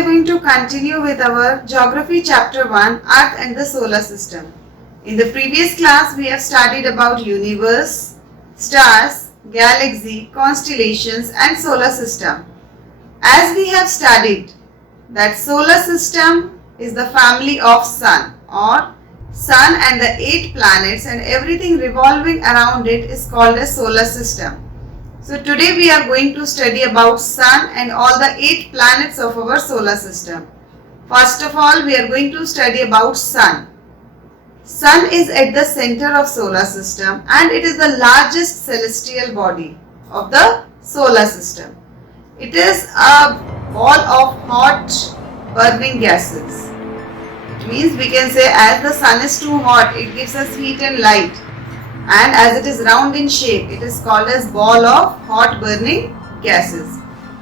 are going to continue with our Geography Chapter 1, Earth and the Solar System. In the previous class, we have studied about universe, stars, galaxy, constellations and solar system. As we have studied that solar system is the family of sun, or sun and the 8 planets and everything revolving around it is called a solar system. So today we are going to study about sun and all the 8 planets of our solar system. First of all, we are going to study about sun. Sun is at the center of solar system and it is the largest celestial body of the solar system. It is a ball of hot burning gases. It means we can say as the sun is too hot, it gives us heat and light. And as it is round in shape, it is called as ball of hot burning gases.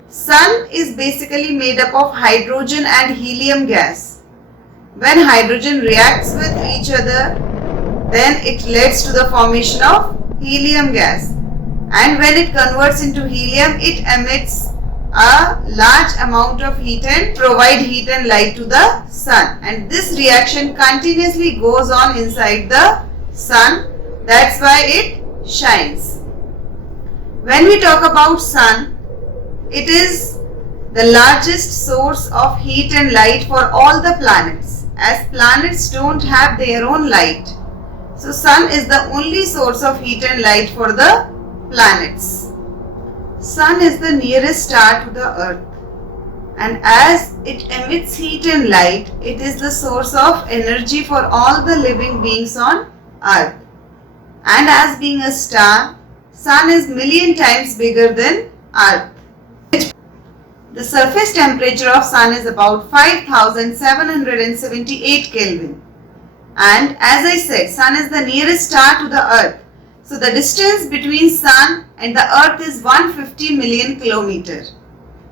Sun is basically made up of hydrogen and helium gas. When hydrogen reacts with each other, then it leads to the formation of helium gas. And when it converts into helium, it emits a large amount of heat and provide heat and light to the sun. And this reaction continuously goes on inside the sun. That's why it shines. When we talk about sun, it is the largest source of heat and light for all the planets, as planets don't have their own light. So sun is the only source of heat and light for the planets. Sun is the nearest star to the earth, and as it emits heat and light, it is the source of energy for all the living beings on earth. And as being a star, sun is million times bigger than earth. The surface temperature of sun is about 5778 Kelvin. And as I said, sun is the nearest star to the earth. So the distance between sun and the earth is 150 million kilometers.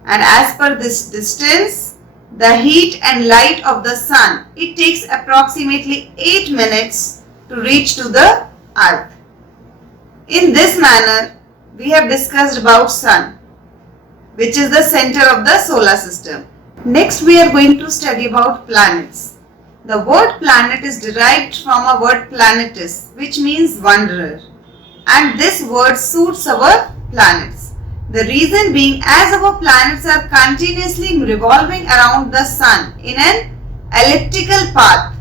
And as per this distance, the heat and light of the sun, it takes approximately 8 minutes to reach to the earth. In this manner, we have discussed about sun, which is the center of the solar system. Next, we are going to study about planets. The word planet is derived from a word planetus, which means wanderer. And this word suits our planets. The reason being, as our planets are continuously revolving around the sun in an elliptical path,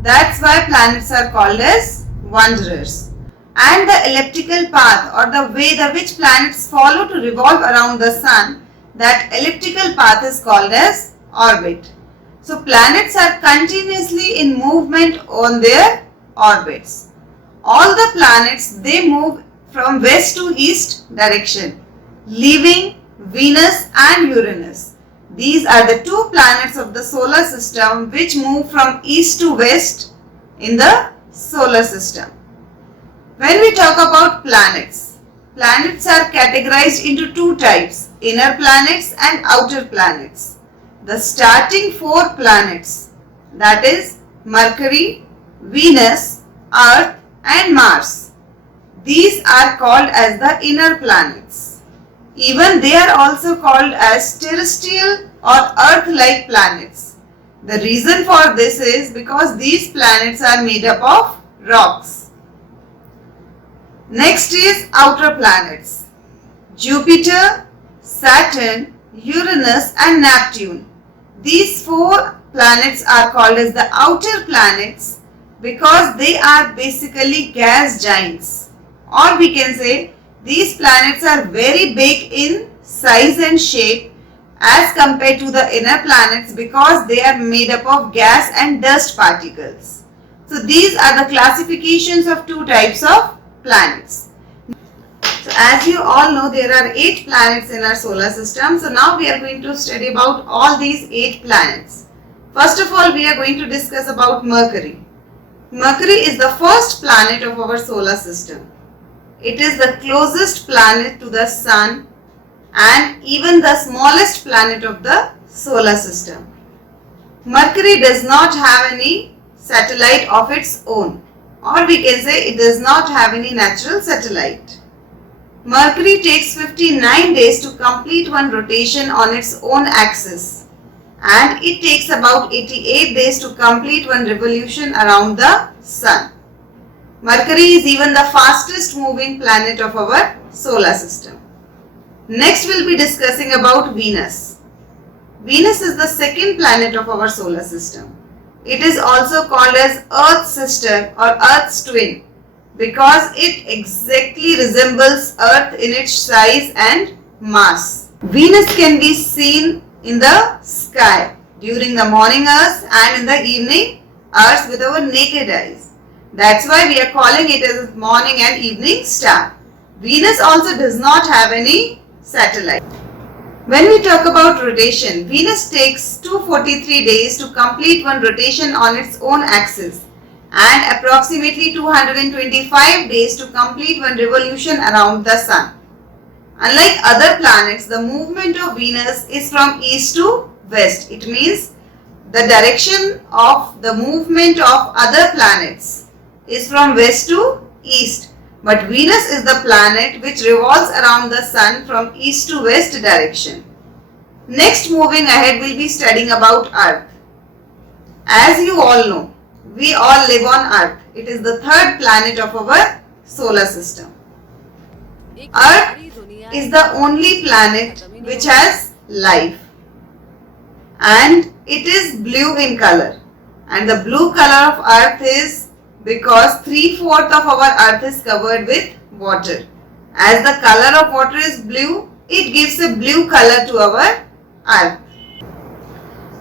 that's why planets are called as wanderers. And the elliptical path, or the way the which planets follow to revolve around the sun, that elliptical path is called as orbit. So planets are continuously in movement on their orbits. All the planets, they move from west to east direction, leaving Venus and Uranus. These are the 2 planets of the solar system which move from east to west in the solar system. When we talk about planets, planets are categorized into 2 types, inner planets and outer planets. The starting 4 planets, that is Mercury, Venus, Earth and Mars. These are called as the inner planets. Even they are also called as terrestrial or Earth-like planets. The reason for this is because these planets are made up of rocks. Next is outer planets. Jupiter, Saturn, Uranus and Neptune. These 4 planets are called as the outer planets because they are basically gas giants. Or we can say these planets are very big in size and shape as compared to the inner planets because they are made up of gas and dust particles. So these are the classifications of 2 types of planets. So as you all know, there are 8 planets in our solar system. So now we are going to study about all these 8 planets. First of all, we are going to discuss about Mercury. Mercury is the first planet of our solar system. It is the closest planet to the sun and even the smallest planet of the solar system. Mercury does not have any satellite of its own, or we can say it does not have any natural satellite. Mercury takes 59 days to complete one rotation on its own axis, and it takes about 88 days to complete one revolution around the Sun. Mercury is even the fastest moving planet of our solar system. Next we'll be discussing about Venus. Venus is the second planet of our solar system. It is also called as Earth's sister or Earth's twin because it exactly resembles Earth in its size and mass. Venus can be seen in the sky during the morning hours and in the evening hours with our naked eyes. That's why we are calling it as a morning and evening star. Venus also does not have any satellite. When we talk about rotation, Venus takes 243 days to complete one rotation on its own axis and approximately 225 days to complete one revolution around the Sun. Unlike other planets, the movement of Venus is from east to west. It means the direction of the movement of other planets is from west to east. But Venus is the planet which revolves around the Sun from east to west direction. Next, moving ahead, we'll be studying about Earth. As you all know, we all live on Earth. It is the third planet of our solar system. Earth is the only planet which has life, and it is blue in color, and the blue color of Earth is because 3/4 of our Earth is covered with water. As the color of water is blue, it gives a blue color to our Earth.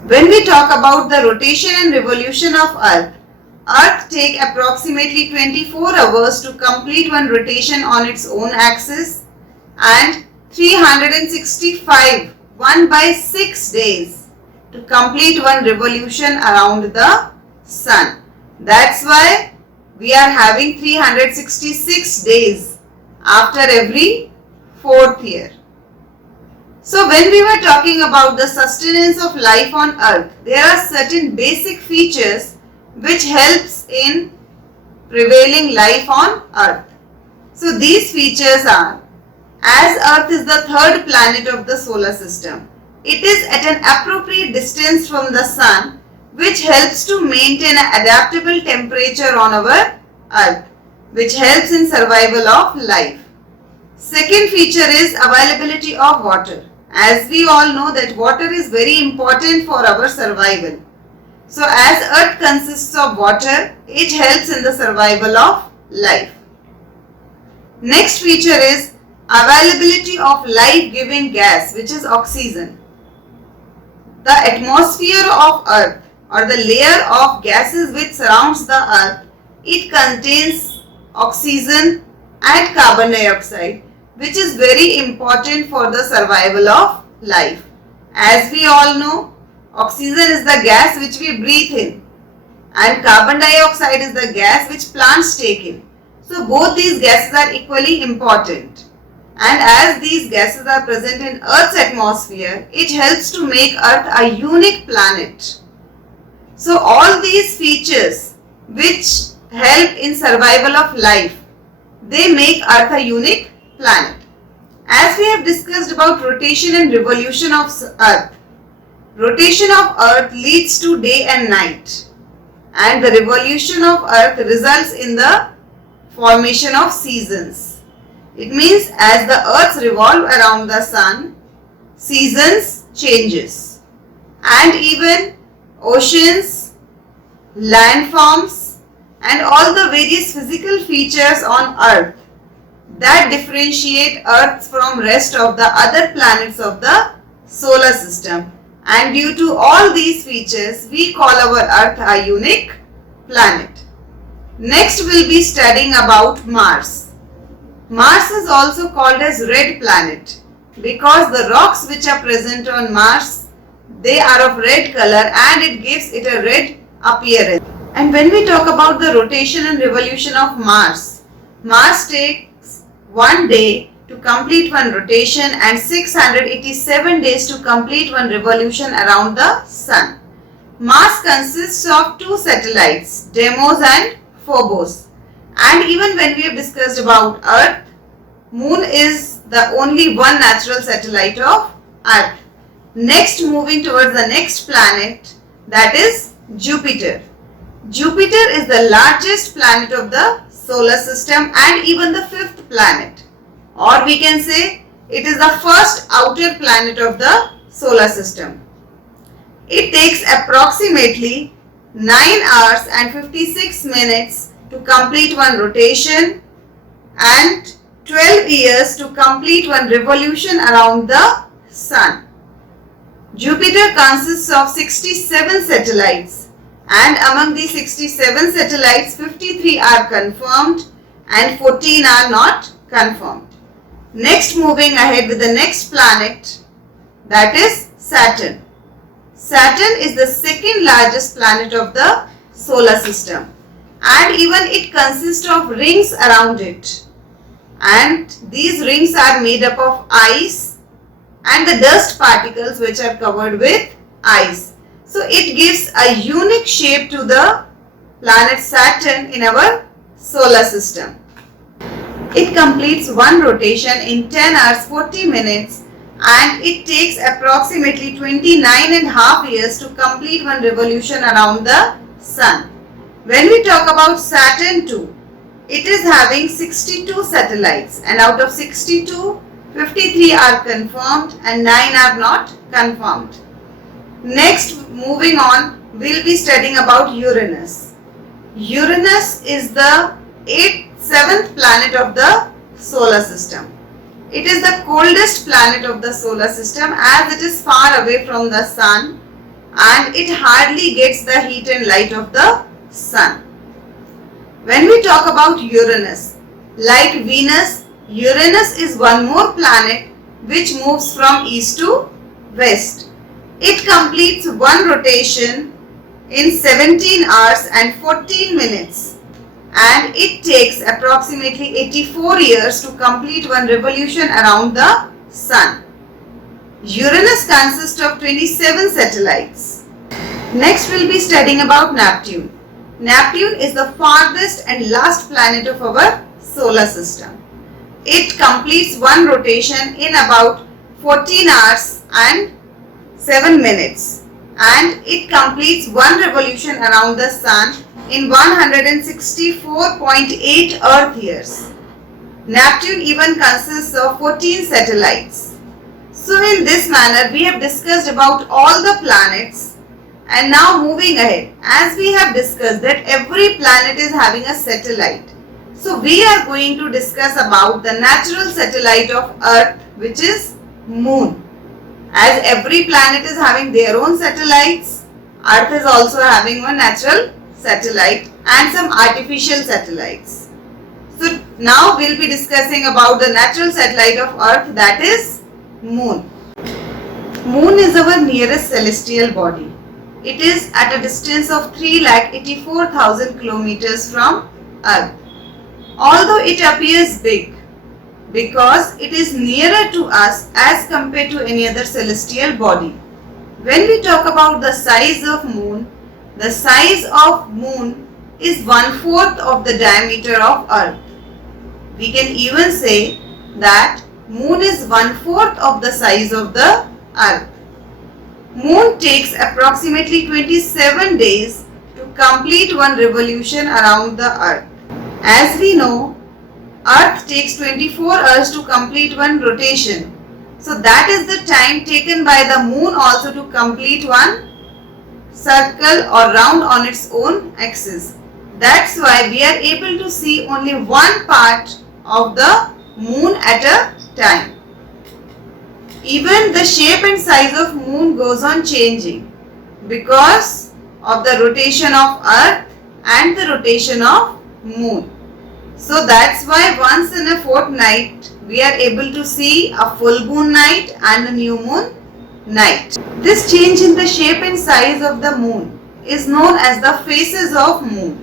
When we talk about the rotation and revolution of Earth takes approximately 24 hours to complete one rotation on its own axis and 365 1/6 days to complete one revolution around the Sun. That's why we are having 366 days after every 4th year. So when we were talking about the sustenance of life on Earth, there are certain basic features which helps in prevailing life on Earth. So these features are, as Earth is the third planet of the solar system, it is at an appropriate distance from the Sun, which helps to maintain an adaptable temperature on our Earth, which helps in survival of life. Second feature is availability of water. As we all know that water is very important for our survival. So as Earth consists of water, it helps in the survival of life. Next feature is availability of life-giving gas, which is oxygen. The atmosphere of Earth or the layer of gases which surrounds the Earth, it contains oxygen and carbon dioxide, which is very important for the survival of life. As we all know, oxygen is the gas which we breathe in and carbon dioxide is the gas which plants take in. So both these gases are equally important. And as these gases are present in Earth's atmosphere, it helps to make Earth a unique planet. So all these features which help in survival of life, they make Earth a unique planet. As we have discussed about rotation and revolution of Earth, rotation of Earth leads to day and night, and the revolution of Earth results in the formation of seasons. It means as the Earth revolves around the Sun, seasons changes, and even oceans, landforms, and all the various physical features on Earth that differentiate Earth from rest of the other planets of the solar system. And due to all these features, we call our Earth a unique planet. Next, we'll be studying about Mars. Mars is also called as red planet because the rocks which are present on Mars, they are of red color and it gives it a red appearance. And when we talk about the rotation and revolution of Mars, Mars takes 1 day to complete one rotation and 687 days to complete one revolution around the Sun. Mars consists of 2 satellites, Deimos and Phobos. And even when we have discussed about Earth, Moon is the only one natural satellite of Earth. Next, moving towards the next planet, that is Jupiter. Jupiter is the largest planet of the solar system and even the fifth planet, or we can say it is the first outer planet of the solar system. It takes approximately 9 hours and 56 minutes to complete one rotation and 12 years to complete one revolution around the Sun. Jupiter consists of 67 satellites, and among these 67 satellites, 53 are confirmed and 14 are not confirmed. Next, moving ahead with the next planet, that is Saturn. Saturn is the second largest planet of the solar system, and even it consists of rings around it, and these rings are made up of ice and the dust particles which are covered with ice. So it gives a unique shape to the planet Saturn in our solar system. It completes one rotation in 10 hours 40 minutes and it takes approximately 29.5 years to complete one revolution around the Sun. When we talk about Saturn II, it is having 62 satellites, and out of 62, 53 are confirmed and 9 are not confirmed. Next, moving on, we will be studying about Uranus. Uranus is the 7th planet of the solar system. It is the coldest planet of the solar system as it is far away from the Sun and it hardly gets the heat and light of the Sun. When we talk about Uranus, like Venus, Uranus is one more planet which moves from east to west. It completes one rotation in 17 hours and 14 minutes and it takes approximately 84 years to complete one revolution around the Sun. Uranus consists of 27 satellites. Next, we will be studying about Neptune. Neptune is the farthest and last planet of our solar system. It completes one rotation in about 14 hours and 7 minutes and it completes one revolution around the Sun in 164.8 Earth years. Neptune even consists of 14 satellites. So in this manner we have discussed about all the planets, and now moving ahead, as we have discussed that every planet is having a satellite. So we are going to discuss about the natural satellite of Earth, which is Moon. As every planet is having their own satellites, Earth is also having one natural satellite and some artificial satellites. So now we will be discussing about the natural satellite of Earth, that is Moon. Moon is our nearest celestial body. It is at a distance of 3,84,000 kilometers from Earth. Although it appears big because it is nearer to us as compared to any other celestial body. When we talk about the size of Moon, the size of Moon is 1/4 of the diameter of Earth. We can even say that Moon is 1/4 of the size of the Earth. Moon takes approximately 27 days to complete one revolution around the Earth. As we know, Earth takes 24 hours to complete one rotation. So that is the time taken by the Moon also to complete one circle or round on its own axis. That's why we are able to see only one part of the Moon at a time. Even the shape and size of Moon goes on changing because of the rotation of Earth and the rotation of Moon. So that's why once in a fortnight we are able to see a full moon night and a new moon night. This change in the shape and size of the moon is known as the phases of moon,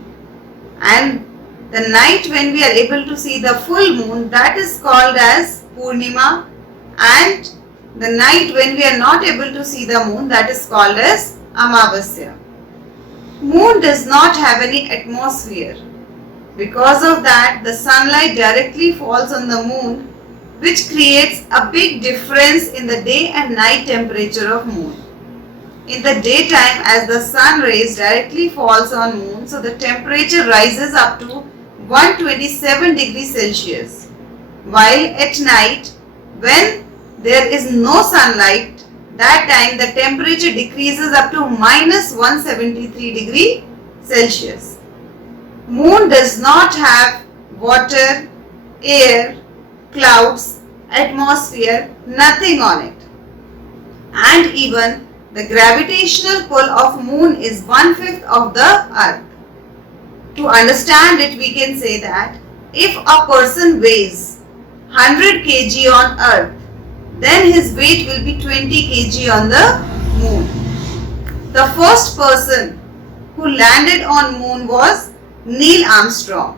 and the night when we are able to see the full moon, that is called as Purnima, and the night when we are not able to see the moon, that is called as Amavasya. Moon does not have any atmosphere. Because of that, the sunlight directly falls on the moon which creates a big difference in the day and night temperature of moon. In the daytime, as the sun rays directly falls on moon, so the temperature rises up to 127 degrees Celsius. While at night, when there is no sunlight, that time the temperature decreases up to minus 173 degrees Celsius. Moon does not have water, air, clouds, atmosphere, nothing on it. And even the gravitational pull of moon is 1/5 of the earth. To understand it, we can say that if a person weighs 100 kg on earth, then his weight will be 20 kg on the moon. The first person who landed on moon was Neil Armstrong.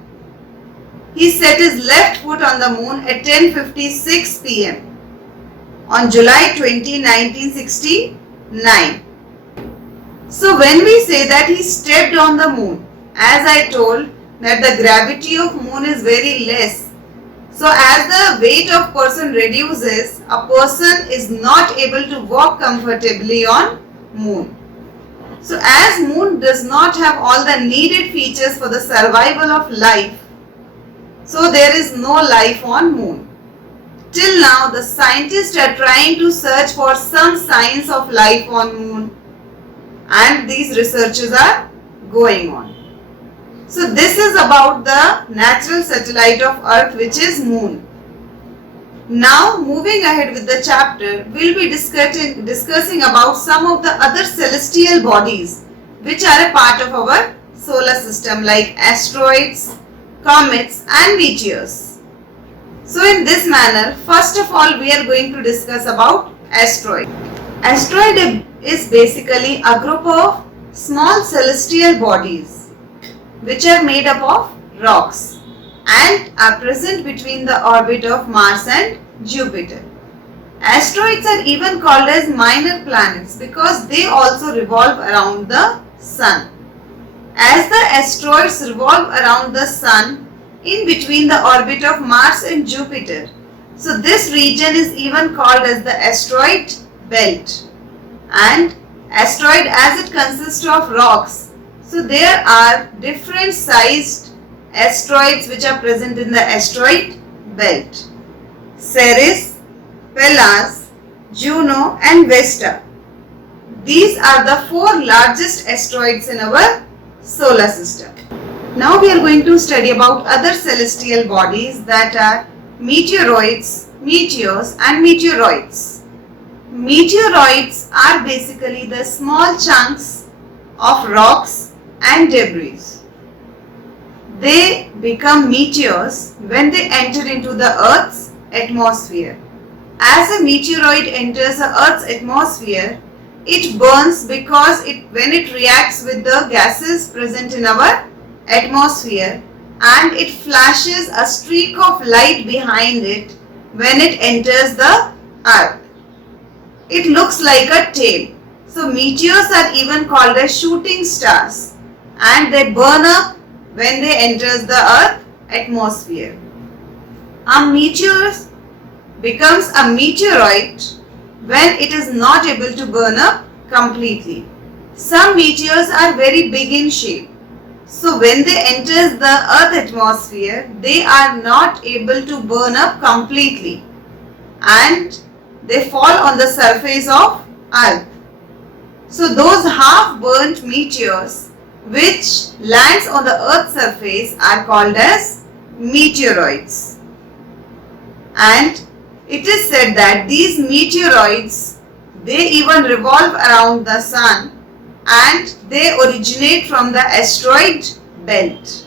He set his left foot on the moon at 10:56 p.m. on July 20, 1969. So when we say that he stepped on the moon, as I told that the gravity of moon is very less. So as the weight of person reduces, a person is not able to walk comfortably on moon. So as moon does not have all the needed features for the survival of life, so there is no life on moon. Till now, the scientists are trying to search for some signs of life on moon, and these researches are going on. So this is about the natural satellite of Earth, which is moon. Now moving ahead with the chapter, we'll be discussing about some of the other celestial bodies which are a part of our solar system, like asteroids, comets and meteors. So in this manner, first of all, we are going to discuss about asteroid. Asteroid is basically a group of small celestial bodies which are made up of rocks and are present between the orbit of Mars and Jupiter. Asteroids are even called as minor planets because they also revolve around the Sun. As the asteroids revolve around the Sun in between the orbit of Mars and Jupiter, so this region is even called as the asteroid belt. And asteroid, as it consists of rocks, so there are different sized asteroids which are present in the asteroid belt. Ceres, Pallas, Juno and Vesta. These are the 4 largest asteroids in our solar system. Now we are going to study about other celestial bodies, that are meteoroids, meteors and meteoroids. Meteoroids are basically the small chunks of rocks and debris. They become meteors when they enter into the Earth's atmosphere. As a meteoroid enters the Earth's atmosphere, it burns because when it reacts with the gases present in our atmosphere, and it flashes a streak of light behind it when it enters the Earth. It looks like a tail. So meteors are even called as shooting stars, and they burn up when they enters the Earth atmosphere. A meteor becomes a meteoroid when it is not able to burn up completely. Some meteors are very big in shape. So when they enter the Earth atmosphere, they are not able to burn up completely and they fall on the surface of Earth. So those half-burnt meteors which lands on the Earth's surface are called as meteoroids. And it is said that these meteoroids, they even revolve around the Sun and they originate from the asteroid belt.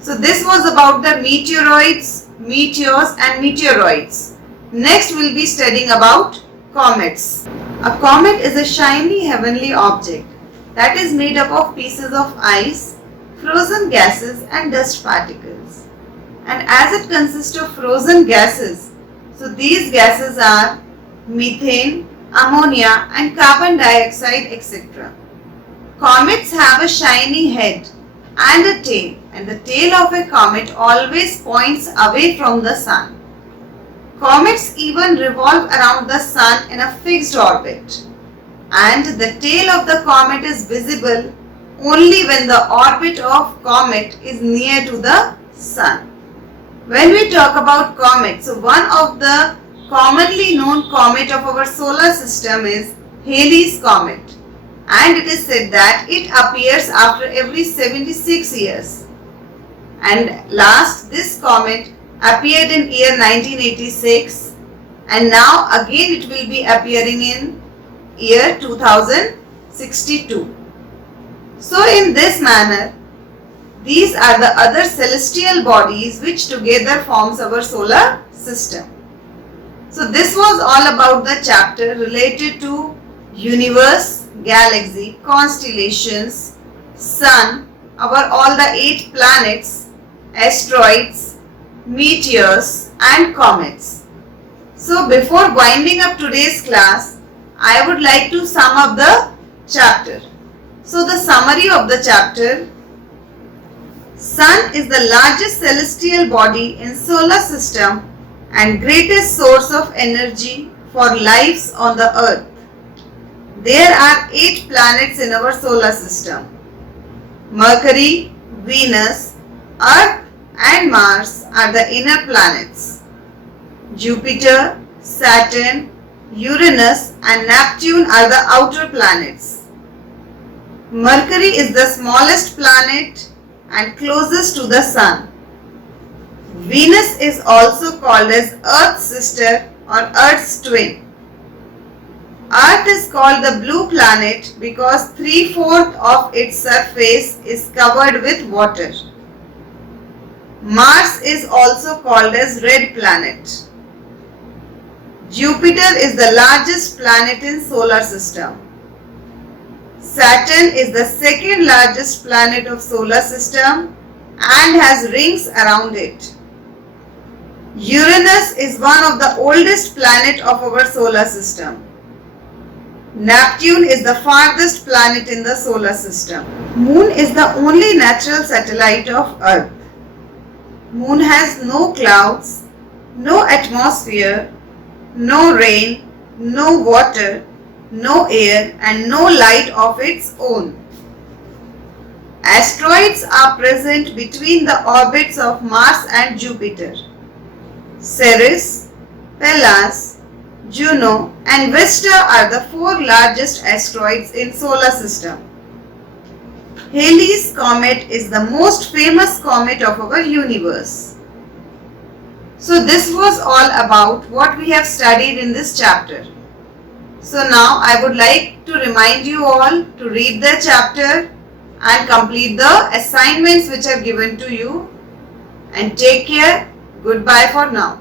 So this was about the meteoroids, meteors and meteoroids. Next we will be studying about comets. A comet is a shiny heavenly object that is made up of pieces of ice, frozen gases and dust particles. And as it consists of frozen gases, so these gases are methane, ammonia and carbon dioxide, etc. Comets have a shiny head and a tail, and the tail of a comet always points away from the Sun. Comets even revolve around the sun in a fixed orbit, and the tail of the comet is visible only when the orbit of comet is near to the sun. When we talk about comets, so one of the commonly known comet of our solar system is Halley's Comet, and it is said that it appears after every 76 years. And last, this comet appeared in year 1986, and now again it will be appearing in year 2062. So in this manner, these are the other celestial bodies which together forms our solar system. So this was all about the chapter related to universe, galaxy, constellations, sun, our all the 8 planets, asteroids, meteors and comets. So before winding up today's class, I would like to sum up the chapter. So the summary of the chapter: Sun is the largest celestial body in solar system and greatest source of energy for lives on the earth. There are 8 planets in our solar system: Mercury, Venus, Earth and Mars are the inner planets. Jupiter, Saturn, Uranus and Neptune are the outer planets. Mercury is the smallest planet and closest to the Sun. Venus is also called as Earth's sister or Earth's twin. Earth is called the blue planet because 3/4 of its surface is covered with water. Mars is also called as red planet. Jupiter is the largest planet in solar system. Saturn is the second largest planet of solar system and has rings around it. Uranus is one of the oldest planet of our solar system. Neptune is the farthest planet in the solar system. Moon is the only natural satellite of Earth. Moon has no clouds, no atmosphere, no rain, no water, no air and no light of its own. Asteroids are present between the orbits of Mars and Jupiter. Ceres, Pallas, Juno and Vesta are the 4 largest asteroids in solar system. Halley's Comet is the most famous comet of our universe. So this was all about what we have studied in this chapter. So now I would like to remind you all to read the chapter and complete the assignments which are given to you. And take care. Goodbye for now.